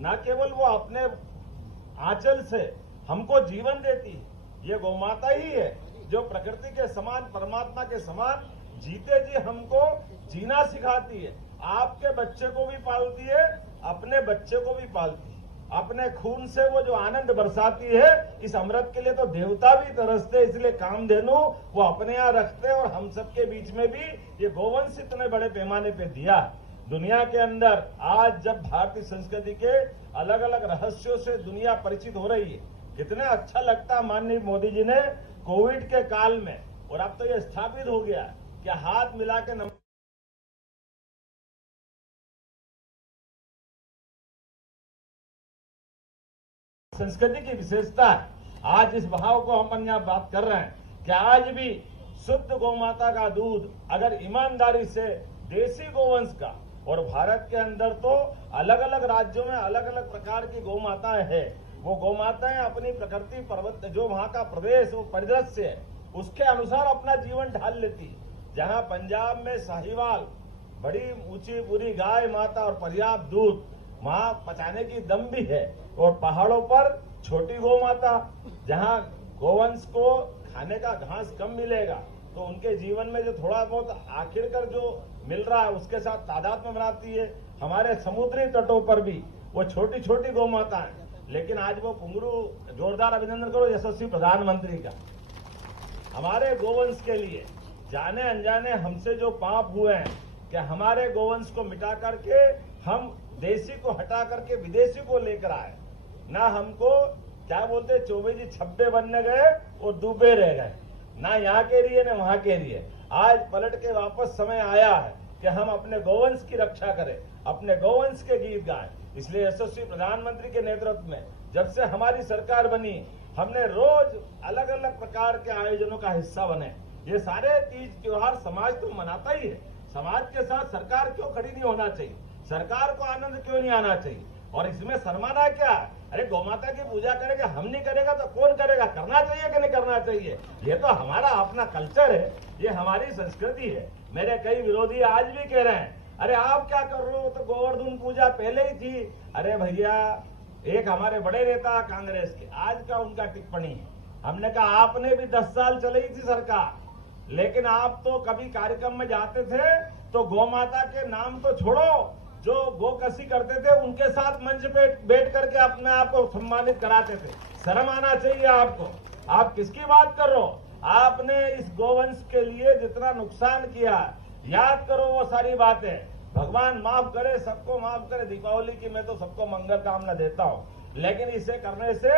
न केवल वो अपने आंचल से हमको जीवन देती है, ये गौमाता ही है जो प्रकृति के समान, परमात्मा के समान जीते जी हमको जीना सिखाती है। आपके बच्चे को भी पालती है, अपने बच्चे को भी पालती है, अपने खून से वो जो आनंद बरसाती है, इस अमृत के लिए तो देवता भी तरसते, इसलिए कामधेनु वो अपने यहाँ रखते हैं। और हम सबके बीच में भी ये गोवंश इतने बड़े पैमाने पे दिया। दुनिया के अंदर आज जब भारतीय संस्कृति के अलग अलग रहस्यों से दुनिया परिचित हो रही है, कितना अच्छा लगता है माननीय मोदी जी ने कोविड के काल में, और अब तो ये स्थापित हो गया कि हाथ मिला के संस्कृति की विशेषता है। आज इस भाव को हम यहाँ बात कर रहे हैं कि आज भी शुद्ध गौमाता का दूध अगर ईमानदारी से देसी गोवंश का, और भारत के अंदर तो अलग अलग राज्यों में अलग अलग प्रकार की गौमाताएं हैं, वो गौमाताएं अपनी प्रकृति पर्वत जो वहाँ का प्रदेश वो परिदृश्य है उसके अनुसार अपना जीवन ढाल लेती है। जहाँ पंजाब में साहिवाल बड़ी ऊंची पूरी गाय माता और पर्याप्त दूध वहाँ पचाने की दम भी है, और पहाड़ों पर छोटी गौ माता जहाँ गोवंश को खाने का घास कम मिलेगा तो उनके जीवन में जो थोड़ा बहुत आखिरकार जो मिल रहा है उसके साथ तादाद में बनाती है। हमारे समुद्री तटों पर भी वो छोटी छोटी गौ माता है, लेकिन आज वो पुंगरू, जोरदार अभिनंदन करो यशस्वी प्रधानमंत्री का, हमारे गोवंश के लिए जाने अनजाने हमसे जो पाप हुए हैं कि हमारे गोवंश को मिटा करके हम देसी को हटा करके विदेशी को लेकर आए ना। हमको क्या बोलते, चौबे जी छब्बे बनने गए और डूबे रह गए, ना यहाँ के लिए ना वहां के लिए। आज पलट के वापस समय आया है कि हम अपने गोवंश की रक्षा करें, अपने गोवंश के गीत गाएं। इसलिए यशस्वी प्रधानमंत्री के नेतृत्व में जब से हमारी सरकार बनी, हमने रोज अलग अलग प्रकार के आयोजनों का हिस्सा बने। ये सारे तीज त्योहार समाज तो मनाता ही है, समाज के साथ सरकार क्यों खड़ी नहीं होना चाहिए, सरकार को आनंद क्यों नहीं आना चाहिए, और इसमें शर्माना क्या है। अरे गौमाता की पूजा करेगा, हम नहीं करेगा तो कौन करेगा, करना चाहिए कि नहीं करना चाहिए, ये तो हमारा अपना कल्चर है, ये हमारी संस्कृति है। मेरे कई विरोधी आज भी कह रहे हैं अरे आप क्या कर रहे हो, तो गोवर्धन पूजा पहले ही थी। अरे भैया, एक हमारे बड़े नेता कांग्रेस के आज का उनका टिप्पणी है, हमने कहा आपने भी 10 साल चलाई थी सरकार, लेकिन आप तो कभी कार्यक्रम में जाते थे तो गौ माता के नाम तो छोड़ो, जो गोकसी करते थे उनके साथ मंच पे बैठ करके अपने आप को सम्मानित कराते थे। शर्म आना चाहिए आपको, आप किसकी बात कर रहे हो। आपने इस गोवंश के लिए जितना नुकसान किया, याद करो वो सारी बातें। भगवान माफ करे, सबको माफ करे। दीपावली की मैं तो सबको मंगल कामना देता हूँ, लेकिन इसे करने से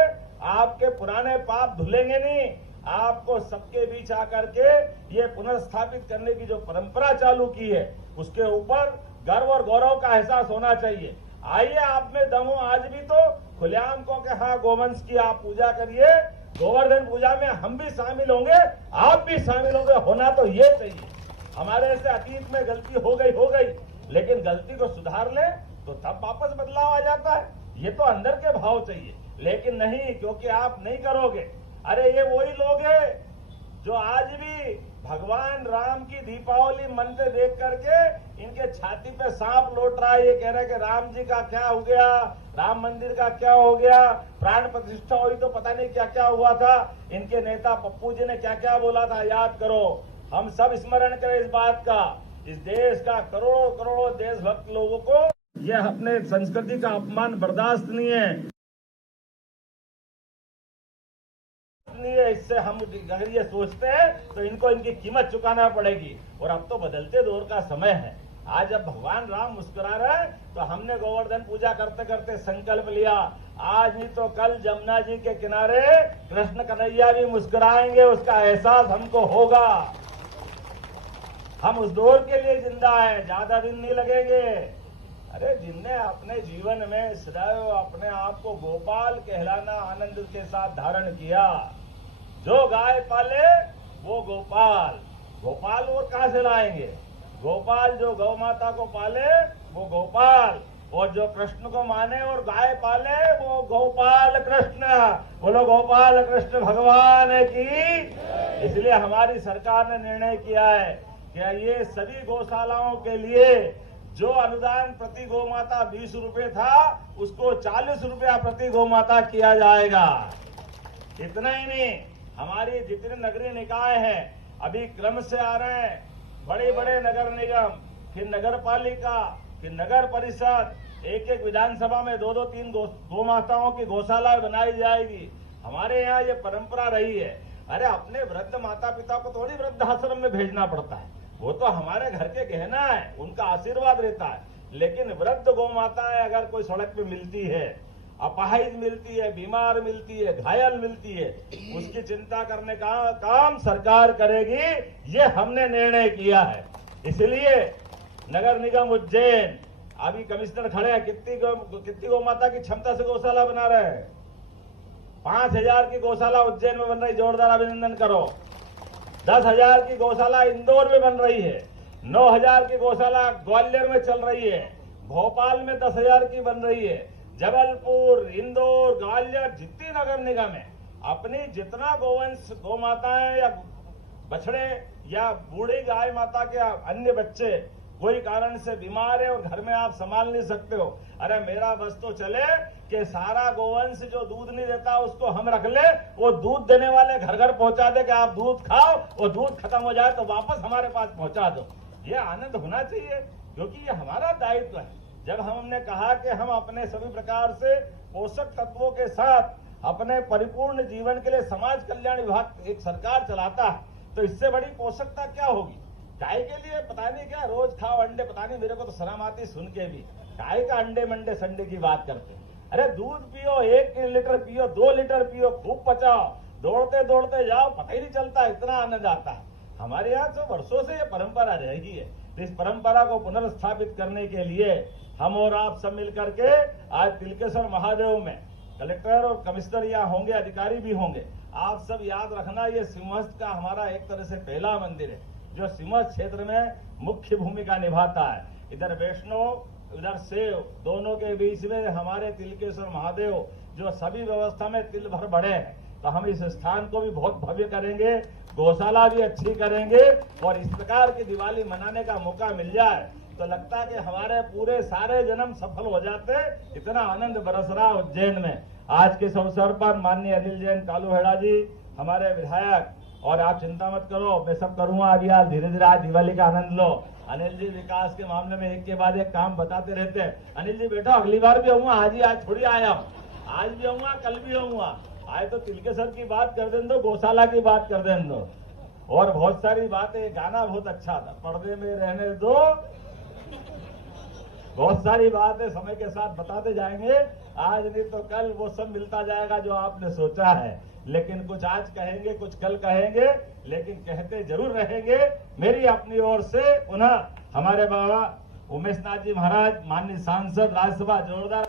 आपके पुराने पाप धुलेंगे नहीं। आपको सबके बीच आकर के ये पुनर्स्थापित करने की जो परंपरा चालू की है, उसके ऊपर गर्व और गौरव का एहसास होना चाहिए। आइए, आप में दम हो, आज भी तो खुलेआम को कि हाँ गोवंश की आप पूजा करिए। गोवर्धन पूजा में हम भी शामिल होंगे, आप भी शामिल होंगे, होना तो ये चाहिए। हमारे से अतीत में गलती हो गई, लेकिन गलती को सुधार ले तो तब वापस बदलाव आ जाता है। ये तो अंदर के भाव चाहिए, लेकिन नहीं, क्योंकि आप नहीं करोगे। अरे ये वही लोग हैं जो आज भी भगवान राम की दीपावली मनते देख करके इनके छाती पे सांप लौट रहा है। ये कह रहे हैं कि राम जी का क्या हो गया, राम मंदिर का क्या हो गया, प्राण प्रतिष्ठा हुई तो पता नहीं क्या क्या हुआ था। इनके नेता पप्पू जी ने क्या क्या बोला था, याद करो। हम सब स्मरण करें इस बात का। इस देश का करोड़ों करोड़ों देशभक्त लोगों को यह अपने संस्कृति का अपमान बर्दाश्त नहीं है। इससे हम अगर ये सोचते हैं तो इनको इनकी कीमत चुकाना पड़ेगी। और अब तो बदलते दौर का समय है। आज जब भगवान राम मुस्कुरा रहे हैं तो हमने गोवर्धन पूजा करते करते संकल्प लिया, आज नहीं तो कल जमुना जी के किनारे कृष्ण कन्हैया भी मुस्कुराएंगे, उसका एहसास हमको होगा। हम उस दौर के लिए जिंदा हैं, ज्यादा दिन नहीं लगेंगे। अरे जिनने अपने जीवन में सदैव अपने आप को गोपाल कहलाना आनंद के साथ धारण किया, जो गाय पाले वो गोपाल। गोपाल वो कहां से लाएंगे? गोपाल जो गौ माता को पाले वो गोपाल, और जो कृष्ण को माने और गाय पाले वो गोपाल कृष्ण। बोलो गोपाल कृष्ण भगवान की। इसलिए हमारी सरकार ने निर्णय किया है कि ये सभी गौशालाओं के लिए जो अनुदान प्रति गौमाता 20 रुपए था, उसको 40 रुपया प्रति गौमाता किया जाएगा। इतना ही नहीं, हमारी जितने नगरीय निकाय हैं अभी क्रम से आ रहे हैं, बड़े बड़े नगर निगम, फिर नगर पालिका, फिर नगर परिषद, एक एक विधानसभा में 2-3 गौमाताओं की गौशाला बनाई जाएगी। हमारे यहाँ ये परंपरा रही है। अरे अपने वृद्ध माता पिता को थोड़ी वृद्धाश्रम में भेजना पड़ता है, वो तो हमारे घर के गहना है, उनका आशीर्वाद रहता है। लेकिन वृद्ध गौ माताएं अगर कोई सड़क पे मिलती है, अपाहिज मिलती है, बीमार मिलती है, घायल मिलती है, उसकी चिंता करने का काम सरकार करेगी। ये हमने निर्णय किया है। इसलिए नगर निगम उज्जैन अभी कमिश्नर खड़े हैं, कितनी गौ माता की क्षमता से गौशाला बना रहे हैं? 5000 की गौशाला उज्जैन में बन रही, जोरदार अभिनंदन करो। 10,000 की गौशाला इंदौर में बन रही है, 9,000 की गौशाला ग्वालियर में चल रही है, भोपाल में 10,000 की बन रही है, जबलपुर, इंदौर, ग्वालियर, जितनी नगर निगम है, अपनी जितना गोवंश गौ माताएं या बछड़े या बूढ़ी गाय माता के अन्य बच्चे कोई कारण से बीमार है और घर में आप संभाल नहीं सकते हो, अरे मेरा बस तो चले कि सारा गोवंश जो दूध नहीं देता उसको हम रख ले, वो दूध देने वाले घर घर पहुंचा दे कि आप दूध खाओ, और दूध खत्म हो जाए तो वापस हमारे पास पहुंचा दो। ये आनंद होना चाहिए, क्योंकि ये हमारा दायित्व है। जब हमने कहा कि हम अपने सभी प्रकार से पोषक तत्वों के साथ अपने परिपूर्ण जीवन के लिए समाज कल्याण विभाग एक सरकार चलाता है, तो इससे बड़ी पोषकता क्या होगी? गाय के लिए पता नहीं क्या रोज खाओ अंडे, पता नहीं, मेरे को तो शर्म आती सुन के भी। गाय का अंडे मंडे संडे की बात करते हैं। अरे दूध पियो, 1 लीटर पियो, 2 लीटर पियो, खूब पचाओ, दौड़ते दौड़ते जाओ, पता ही नहीं चलता, इतना आनंद आता है। हमारे यहाँ तो वर्षों से ये परंपरा रही है। इस परंपरा को पुनर्स्थापित करने के लिए हम और आप सब मिलकर के आज तिलकेश्वर महादेव में कलेक्टर और कमिश्नर यहाँ होंगे, अधिकारी भी होंगे। आप सब याद रखना, ये सिंहस्थ का हमारा एक तरह से पहला मंदिर है जो सिंहस्थ क्षेत्र में मुख्य भूमिका निभाता है। इधर वैष्णव, उधर सेव, दोनों के बीच में हमारे तिलकेश्वर महादेव जो सभी व्यवस्था में तिल भर बढ़े हैं। तो हम इस स्थान को भी बहुत भव्य करेंगे, गौशाला भी अच्छी करेंगे, और इस प्रकार की दिवाली मनाने का मौका मिल जाए तो लगता है कि हमारे पूरे सारे जन्म सफल हो जाते। इतना आनंद बरस रहा उज्जैन में। आज के इस अवसर पर माननीय अनिल जैन कालूहेड़ा जी हमारे विधायक, और आप चिंता मत करो, मैं सब करूंगा। अभी आज धीरे धीरे आज दिवाली का आनंद लो। अनिल जी विकास के मामले में एक के बाद एक काम बताते रहते हैं। अनिल जी बैठो, अगली बार भी आऊंगा, आज थोड़ी आया हूँ, आज भी आऊंगा, कल भी आऊंगा। आए तो तिलकेश्वर की बात कर दें दो, गौशाला की बात कर दें दो। और बहुत सारी बातें, गाना बहुत अच्छा था, पर्दे में रहने दो, बहुत सारी बातें समय के साथ बताते जाएंगे। आज नहीं तो कल वो सब मिलता जाएगा जो आपने सोचा है, लेकिन कुछ आज कहेंगे, कुछ कल कहेंगे, लेकिन कहते जरूर रहेंगे। मेरी अपनी ओर से पुनः हमारे बाबा उमेश नाथ जी महाराज, माननीय सांसद, राज्यसभा, जोरदार